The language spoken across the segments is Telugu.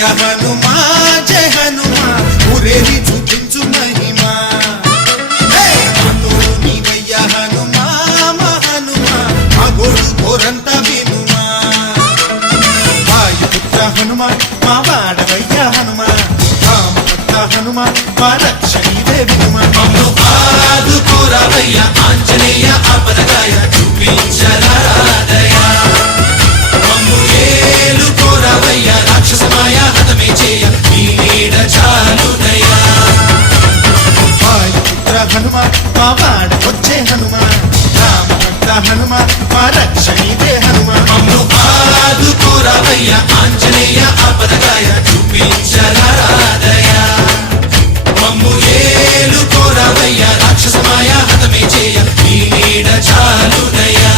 నీవయ్య హనుమా జయ హనుమా ఊరేగి చూపించు మహిమా నీవయ్య హనుమా మా హనుమా మా గోడు కోరంత వినుమా వాయుపుత్ర హనుమా మా వాడవయ్య హనుమా రామపుత్ర హనుమా మా రక్షణీవే వినుమా ఆదుకోరావయ్య ఆంజనేయ ఆపదగాయ చూపించరాదయ మమ్ము ఏలుకోరావయ్య రాక్షసమాయ హతమే చేయ నీ నీడ చాలునయ్య వాయుపుత్ర హనుమా మా వాడవచ్చే హనుమా రామపుత్ర హనుమా మా రక్షణీవే హనుమా మమ్ము ఆదుకోరావయ్య ఆంజనేయ ఆపదగాయ చూపించరాదయ మమ్ము ఏలుకోరావయ్య రాక్షసమాయ హతమే చేయ నీ నీడ చాలునయ్యా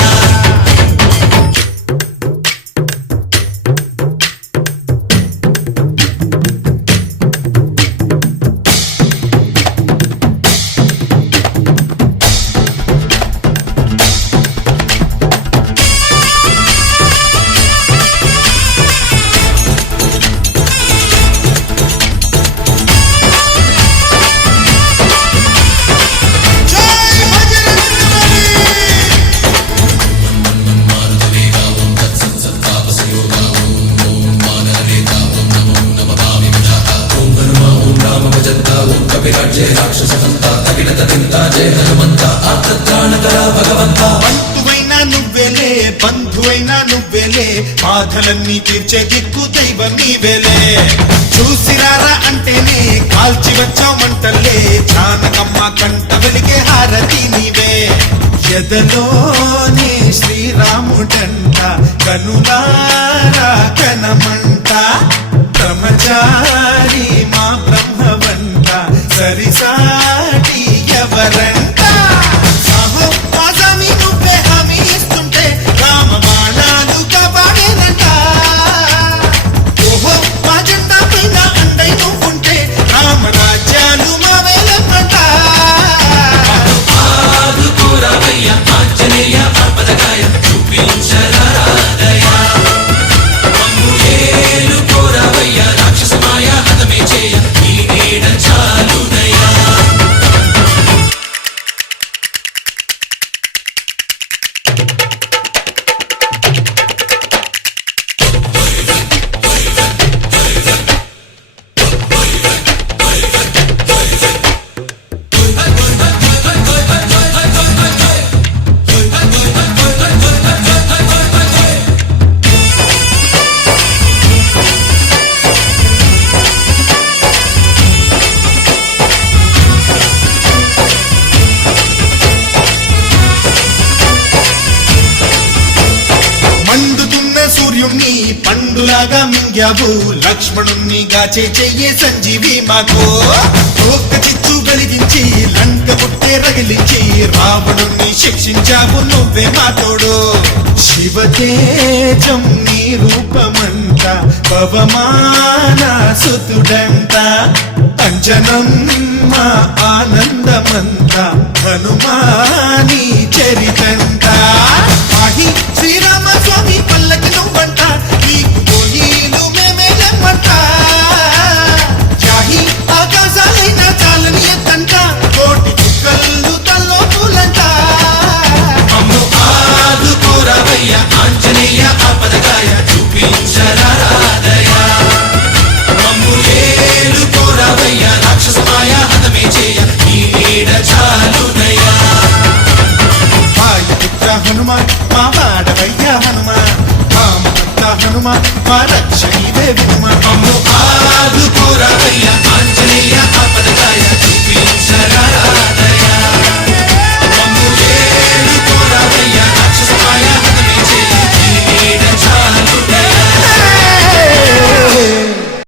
బంధువైనా నువ్వేలే బంధువైనా నువ్వేలే బాధలన్నీ తీర్చే దిక్కు దైవం నీవేలే చూసిరారా అంటేనే కాల్చి వచ్చామంటలే జానకమ్మ కంట వెలిగే హారతి నీవే ఎదలోనే శ్రీరాముడంట కనులారా కనమంట బ్రహ్మచారి మా బ్రహ్మవంట సరిసాటి ఎవరంట సాహో ఆజామి నువ్వే హామీ ఇస్తుంటే రామ బాణాలు కాపాడేనంట ఓహో మా జెండా పైన అండై నువ్వుంటే రామరాజ్యాలు మా వేలమంట ఆదుకోరావయ్య ఆంజనేయ ఆపదగాయ చూపించరాదయ మమ్ము ఏలుకోరావయ్య రాక్షసమాయ హతమే చేయ నీ నీడ చాలునయ్యా మండుతున్న సూర్యుణ్ణి పండులాగా మింగావు లక్ష్మణుణ్ణి గాచే చెయ్యే సంజీవి మాకు ఒక్క చిచ్చు వెలిగించి లంక పుట్టే రగిలించి రావణుణ్ణి శిక్షించావు నువ్వే మా తోడు శివతేజం నీ రూపమంట పవమాన సుతుడంట అంజనం మా ఆనందమంత హనుమాని చరితంట ఆహి శ్రీరామ స్వామి పల్లకి నువ్వంట నీకు పోయిలు మేమేలమ్మంట జాహి ఆకాశాలైన చాలని ఎత్తంట కోటి చుక్కలు తల్లో పూలంట మమ్ము ఆదుకోరావయ్య ఆంజనేయ ఆపదగాయ చూపించరాదయ మమ్ము ఏలుకోరావయ్య రాక్షసమాయ హతమే చేయ నీ నీడ చాలునయ్యా వాయుపుత్ర హనుమా మా వాడవయ్య హనుమా రామపుత్ర హనుమా మా రక్షణీవే వినుమా మమ్ము ఆదుకోరావయ్య